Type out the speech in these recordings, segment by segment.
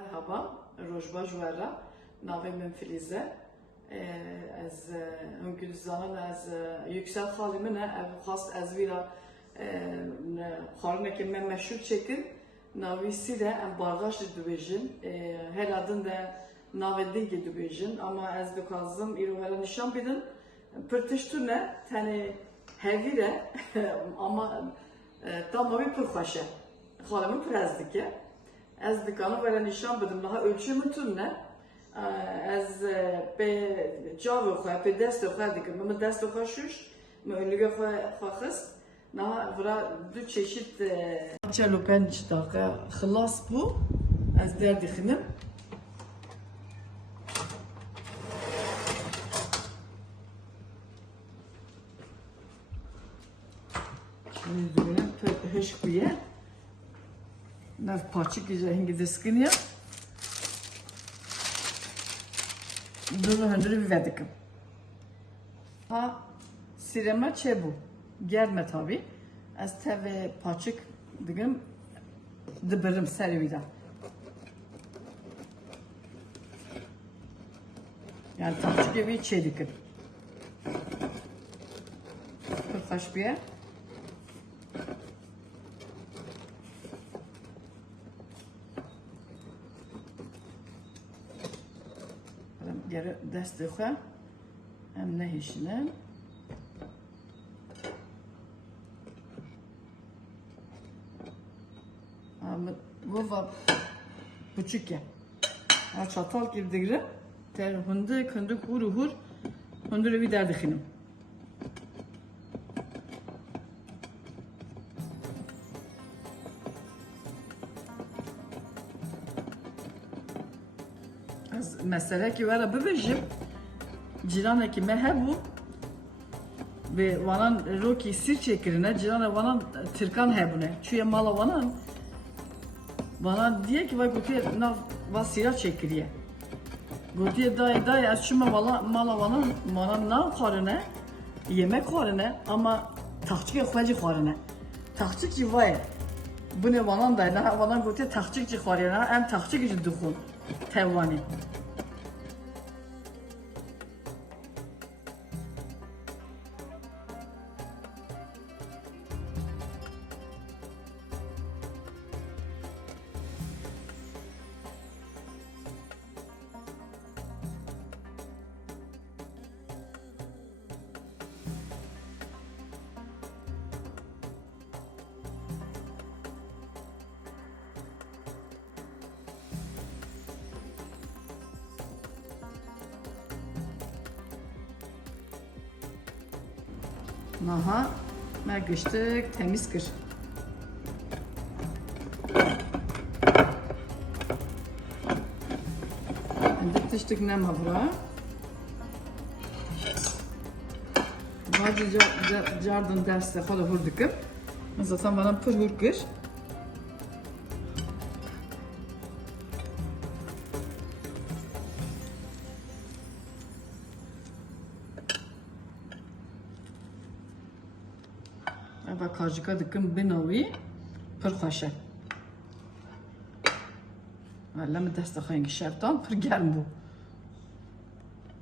Merhaba, Rojba Jwara, navê min Filize. Ez hûn dizanin ez yüksel xalî min e, ev xwast ez vî ra xwarinekê me meşhûr çêkin. Navê Sîr e, em bargaş jî dibêjin. Hela din de navê dingê dibêjin, ama ez dixwazim îro hela nîşan bidin. Pir tiştû ne, tenê hevîr e, ama dama wî pir xweş e. Xalî min pir ez dike. Ez dikanim vere nişan bidim, daha ölçümü tüm ne? Ez be cavı xwe, be destê xwe dikim. Min destê xwe şûş, min önlüge xwe xist. Naha vira du çeşit çelo penc dakika xilas bû. Ez der dixinim. Şimdi dibine hışk bûye. Nav paçık güzel hingi diskiniye. Duru hündürü bir verdikim. Ha sirema çebu. Germe tabi. Az teve paçık digim dibirim servida. Yani taçık evi çedikim. Kırkaş bir yer. Geri destê xwe em nehêşinin. Gova buçuk ye. Çatal gibi digre. Ter hundik hur hur. Hundur bir derdixinim. Mesele ki vara bibêjim cîranekî me hebû ve wanan rokî sîr çêkirine cîrana wanan Tirkan hebûne çûye mala wanan diye ki vay gotiye nav va sîra çêkiriye gotiye dayê ez çûme mala wanan nav xwarine yemek xwarine ama taxçikê xwe jî xwarine taxçik jî vayê bune wanan dayê niha wanan gotiye taxçik jî xwariye niha em taxçik jî dixwin tevwanê. Naha me giştik temiz kır. Şimdi tiştik nem havra. Bacı cardan derste xala hurdikim. Zaten bana pır hur kır. Eva kajika dikim binavi pır xweşe. Valla me dest xwe yengî şevtan pır germ bû.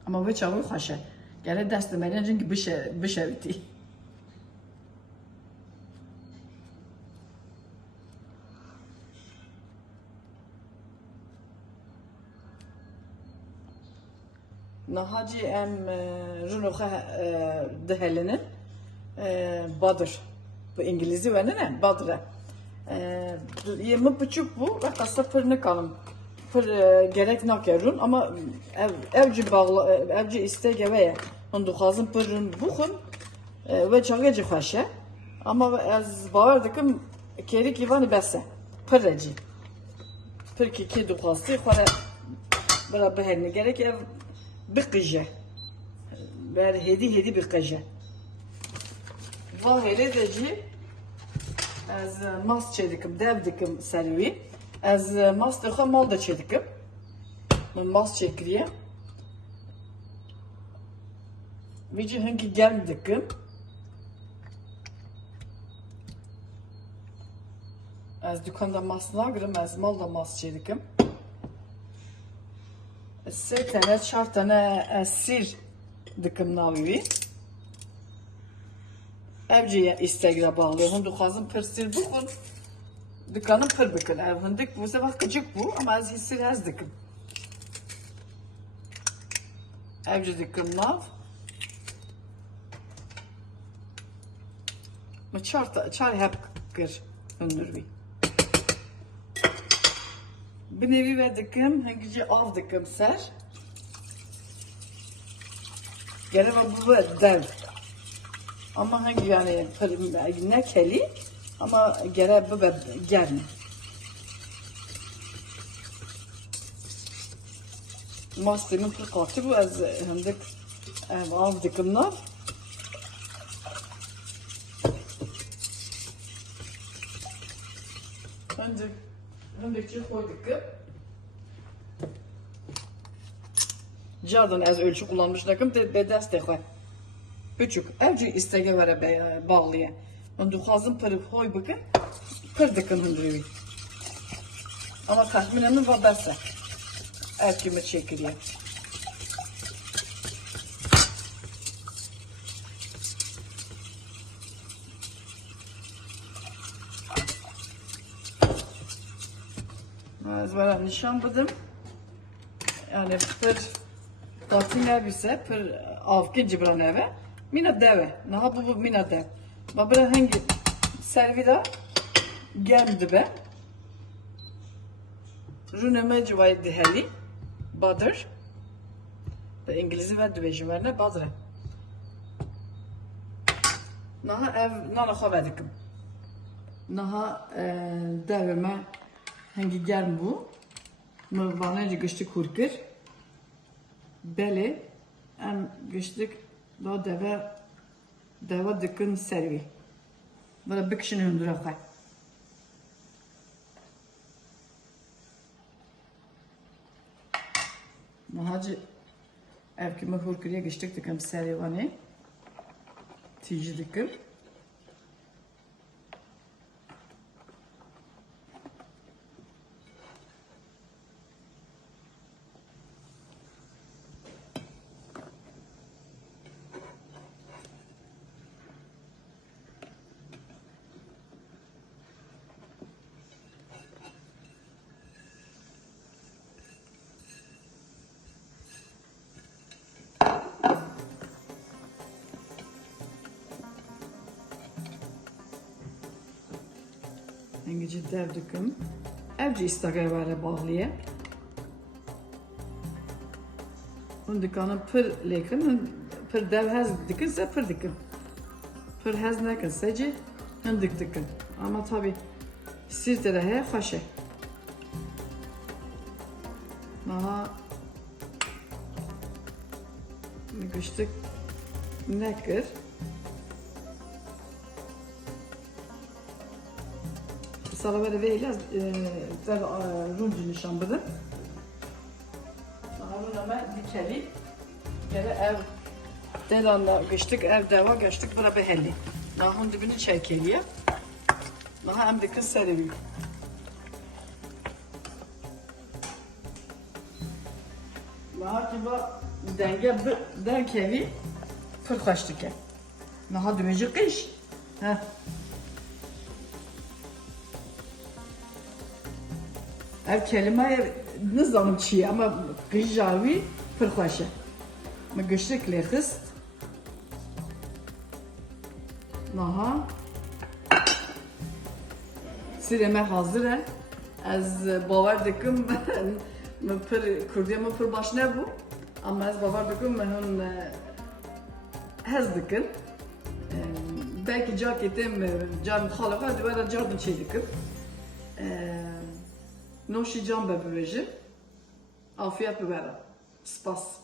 Ama ve çavî xweşe. Gele dest me çünkü bişevitî. Nahacı em rûno xwe dihelinin Badır. Bu İngilizce ve ne? Badre. Yemi buçuk bu ve kasa pırını kalım. Pır gerek nakerun ama evci istege ve ondu xazım pırın buxun ve çangeci xweşe. Ama ez bawer dikim kerik ivanı bese. Pırreci. Pır ki kedi xwastî xwara bira biherîne gerek ev biqije. Ber hedi biqije. Va hele de jî ez mas çêdikim, dev dikim serwî. Ez mas dixwe mal da çêdikim. Min mas çêkiriye. Vî jî hinkî germ dikim. Ez dükanda mas nagirim, ez mal da mas çêdikim. سه tane, çar tane sir dikim navivi. Evciye Instagram'a bağlıyor. Hundu kazım pır sir bukun. Dükkanın pır bükün. Ev hundik bu sefer küçük bu ama az hissir az dikim. Evci dikim nav. Ma çar hep kır hündürvi. Bir nevi ve dikim hangici av dikim ser. Gene bu dev. Ama hangi yani ne keli ama gene bu germe. Masterin kırkatı bu az hendik av dikimler. Hendikçi koyduk. Cardan az ölçü kullanmışlarım da bedest de koy. Küçük evci istege vere bağlıya. Ondu hazım pırıp koy bakın. Pır dıkın hındırıyor. Ama tahminen var derse. Ev kimi çekiliyor. Az var nişan buldum. Yani pır Tatin elbise pır avki cibran eve. Mina deve. Naha bu mina dev. Babra hangi servida geldi be. Rüneme civayet diheli. Butter. İngilizce ve düvejim verine butter. Naha ev nana xavedikim. Naha devime hangi gelm bu. Mırvaneci güçlü kurkir. Beli em güçlük da deva dikkin servi. Böyle bir kişinin hündüre koy. Nahacı ev kimi hurkiriye geçtik dikkim servi vani. Tici dikkim. Hangici dev dikkim. Evci istagaya vere bağlıya. Hun dükkanı pır lekin, pır dev hez dikkinse pır dikkin. Pır hez nekin seci hındık dikkin. Ama tabi sirte de he haşe. Daha güçlük nekir. Salavere veyle der runcu nişan bıdı. Sonra ama dikeli. Gene ev dedanla geçtik, ev deva geçtik buna behelli. Nahun dibini çekeliye. Naha hem de kız serevi. Naha kiba denge denkevi pırkaçtık ya. Naha dümeci kış. Heh. Ev kelime nizam çiğ ama kıjavi pırkaşı. Ma güçlük lehist. Naha. Sireme hazır. Az bavar dikim pır kurdiye mi pır baş ne bu? Ama az bavar dikim hun hez dikim. Belki caketim can xalıqa duvara cardın çiğ dikim. Noşi can bebeveci. Afiyet bibera. Spas.